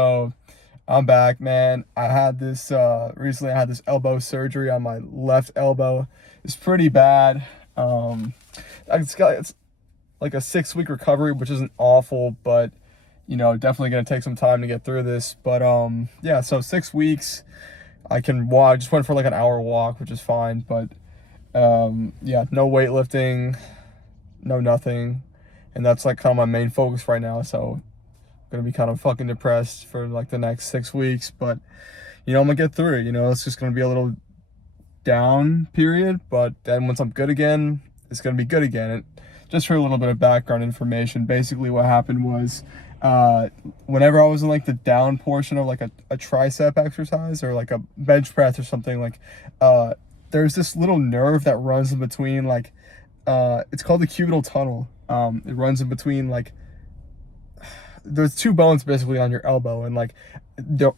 So I'm back, man. I had this recently. I had this elbow surgery on my left elbow. It's pretty bad. It's like a 6 week recovery, which isn't awful, but definitely gonna take some time to get through this. But yeah. So 6 weeks, I can walk. I just went for like an hour walk, which is fine. But yeah, no weightlifting, no nothing, and that's like kind of my main focus right now. So gonna be kind of fucking depressed for like the next 6 weeks, but I'm gonna get through it. It's just gonna be a little down period, but then once I'm good again, it's gonna be good again. And just for a little bit of background information, basically what happened was whenever I was in like the down portion of like a tricep exercise or like a bench press or something, like there's this little nerve that runs in between, like it's called the cubital tunnel. It runs in between, like, there's two bones basically on your elbow, and like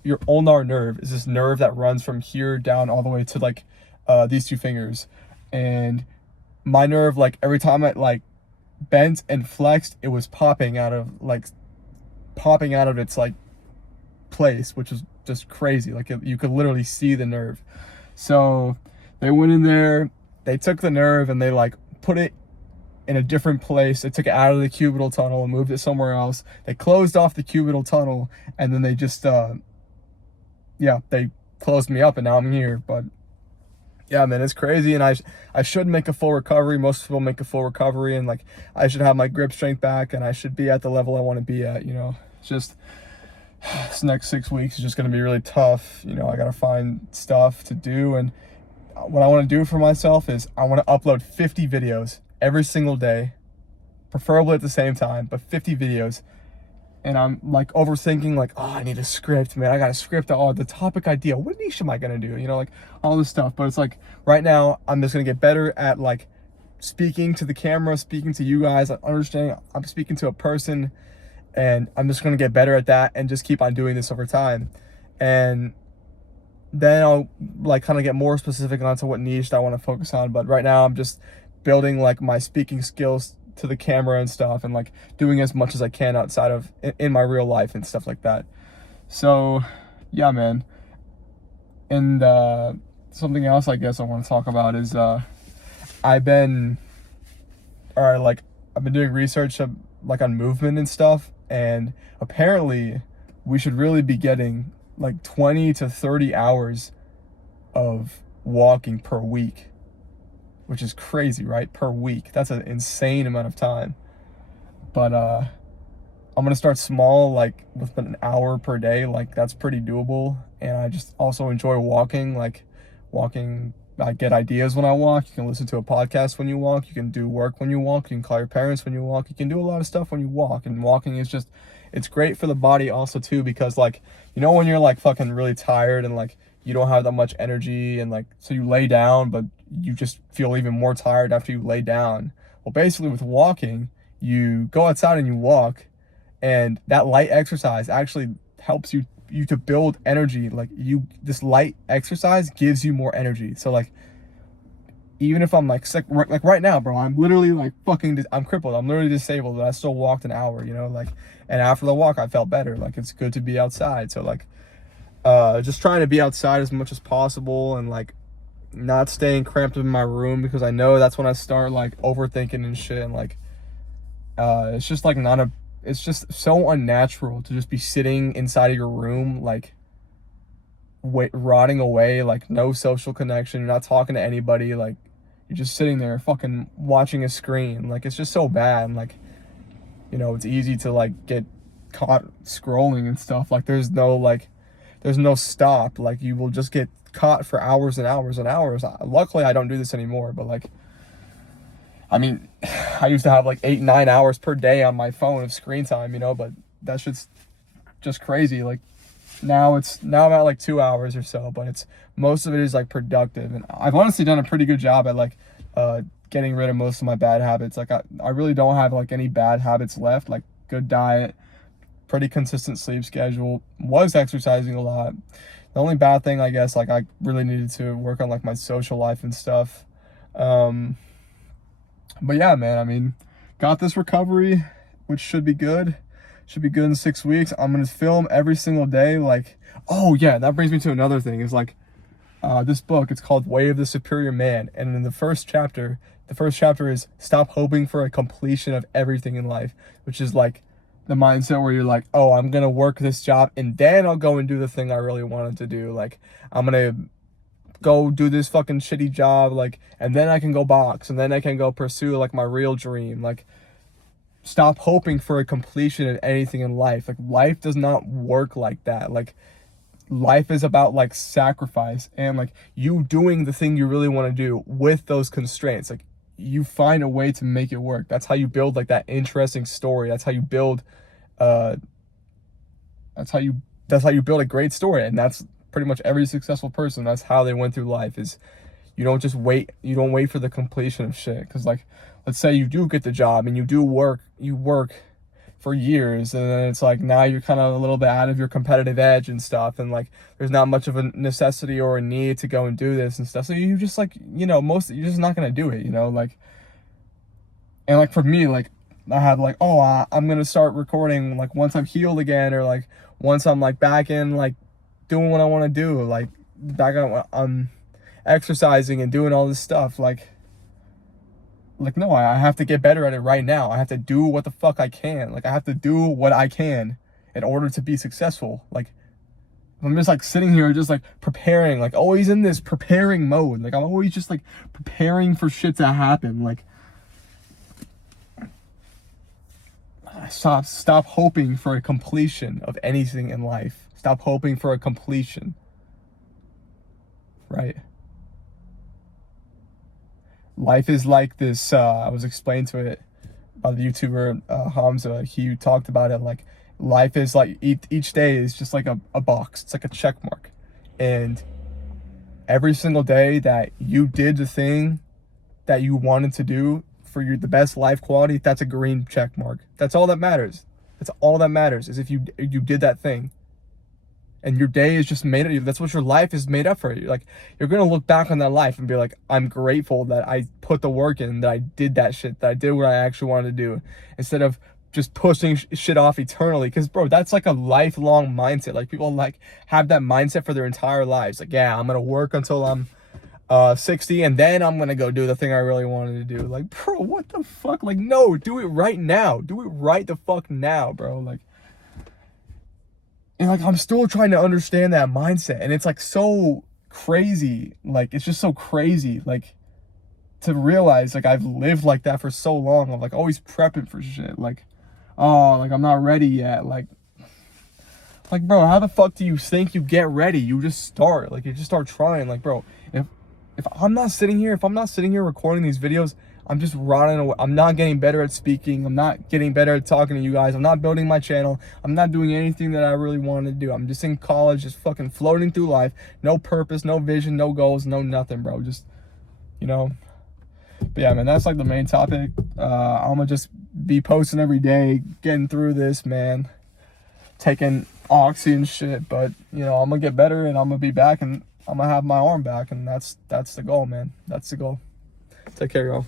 your ulnar nerve is this nerve that runs from here down all the way to like these two fingers. And my nerve, like every time it like bent and flexed, it was popping out of its like place, which is just crazy. Like you could literally see the nerve. So they went in there, they took the nerve and they like put it in a different place. They took it out of the cubital tunnel and moved it somewhere else. They closed off the cubital tunnel, and then they just they closed me up, and now I'm here. But yeah, man, it's crazy. And I should make a full recovery. Most people make a full recovery, and like I should have my grip strength back, and I should be at the level I want to be at. It's just this next 6 weeks is just going to be really tough. I got to find stuff to do, and what I want to do for myself is I want to upload 50 videos every single day, preferably at the same time, but 50 videos. And I'm like overthinking, like, oh, I need a script, man. I got a script. Oh, the topic idea. What niche am I gonna do? Like all this stuff. But it's like right now, I'm just gonna get better at like speaking to the camera, speaking to you guys, like understanding I'm speaking to a person, and I'm just gonna get better at that and just keep on doing this over time. And then I'll like kind of get more specific onto what niche I want to focus on. But right now I'm just building like my speaking skills to the camera and stuff, and like doing as much as I can outside of in my real life and stuff like that. So yeah, man. And something else I guess I want to talk about is I've been doing research like on movement and stuff, and apparently we should really be getting like 20 to 30 hours of walking per week, which is crazy, right? Per week. That's an insane amount of time. But I'm gonna start small, like with an hour per day. Like that's pretty doable. And I just also enjoy walking. Like walking, I get ideas when I walk. You can listen to a podcast when you walk. You can do work when you walk. You can call your parents when you walk. You can do a lot of stuff when you walk. And walking is just, it's great for the body also too, because like, when you're like fucking really tired and like you don't have that much energy, and like so you lay down, but you just feel even more tired after you lay down. Well, basically with walking, you go outside and you walk, and that light exercise actually helps you to build energy. Like this light exercise gives you more energy. So like even if I'm like sick, like right now, bro, I'm literally like I'm crippled. I'm literally disabled, but I still walked an hour, like, and after the walk, I felt better. Like it's good to be outside. So like, just trying to be outside as much as possible, and like not staying cramped in my room, because I know that's when I start like overthinking and shit. And like, it's just like it's just so unnatural to just be sitting inside of your room, like rotting away, like no social connection. You're not talking to anybody. Like you're just sitting there fucking watching a screen. Like it's just so bad. And like, it's easy to like get caught scrolling and stuff. Like there's no stop. Like you will just get caught for hours and hours and hours. Luckily I don't do this anymore, but like, I mean, I used to have like 8-9 hours per day on my phone of screen time, but that shit's just crazy. Like now I'm at like 2 hours or so, but most of it is like productive. And I've honestly done a pretty good job at like getting rid of most of my bad habits. Like I really don't have like any bad habits left. Like good diet, pretty consistent sleep schedule, was exercising a lot. The only bad thing, I guess, like I really needed to work on like my social life and stuff. But yeah, man, I mean, got this recovery, which should be good. should be good in 6 weeks. I'm gonna film every single day. Like, oh yeah, that brings me to another thing. Is like, this book. It's called Way of the Superior Man, and in the first chapter is stop hoping for a completion of everything in life, which is like the mindset where you're like, oh, I'm gonna work this job and then I'll go and do the thing I really wanted to do. Like, I'm gonna go do this fucking shitty job, like, and then I can go box, and then I can go pursue like my real dream. Like, stop hoping for a completion in anything in life. Like, life does not work like that. Like, life is about like sacrifice and like you doing the thing you really want to do with those constraints. Like, you find a way to make it work. That's how you build like that interesting story. That's how you build that's how you build a great story. And that's pretty much every successful person. That's how they went through life. Is you don't just wait. You don't wait for the completion of shit. Because like, let's say you do get the job and you work for years, and then it's like now you're kind of a little bit out of your competitive edge and stuff, and like there's not much of a necessity or a need to go and do this and stuff. So you just like, you know, you're just not gonna do it, you know, like. And like for me, like I had like, oh, I'm gonna start recording like once I'm healed again, or like once I'm like back in like doing what I want to do, like back on I'm exercising and doing all this stuff. Like no, I have to get better at it right now. I have to do what the fuck I can. Like, I have to do what I can in order to be successful. Like, I'm just like sitting here just like preparing, like always in this preparing mode. Like, I'm always just like preparing for shit to happen. Like, stop hoping for a completion of anything in life. Stop hoping for a completion. Right? Life is like this. I was explained to it by the YouTuber Hamza. He talked about it like life is like each day is just like a box. It's like a check mark. And every single day that you did the thing that you wanted to do for the best life quality, that's a green check mark. That's all that matters. That's all that matters, is if you did that thing. And your day is just made up. That's what your life is made up for. Like, you're gonna look back on that life and be like, I'm grateful that I put the work in, that I did that shit, that I did what I actually wanted to do, instead of just pushing shit off eternally. Because bro, that's like a lifelong mindset. Like, people like have that mindset for their entire lives. Like, yeah, I'm gonna work until I'm 60, and then I'm gonna go do the thing I really wanted to do. Like, bro, what the fuck? Like, no, do it right now. Do it right the fuck now, bro. Like. And like, I'm still trying to understand that mindset, and it's like so crazy. Like, it's just so crazy, like, to realize like I've lived like that for so long. I'm like always prepping for shit. Like, oh, like I'm not ready yet. Like bro, how the fuck do you think you get ready? You just start. Like, you just start trying. Like, bro, if I'm not sitting here recording these videos, I'm just rotting away. I'm not getting better at speaking. I'm not getting better at talking to you guys. I'm not building my channel. I'm not doing anything that I really wanted to do. I'm just in college, just fucking floating through life. No purpose, no vision, no goals, no nothing, bro. Just, you know. But yeah, man, that's like the main topic. I'm gonna just be posting every day, getting through this, man. Taking oxy and shit. But, you know, I'm gonna get better, and I'm gonna be back, and I'm gonna have my arm back. And that's the goal, man. That's the goal. Take care, y'all.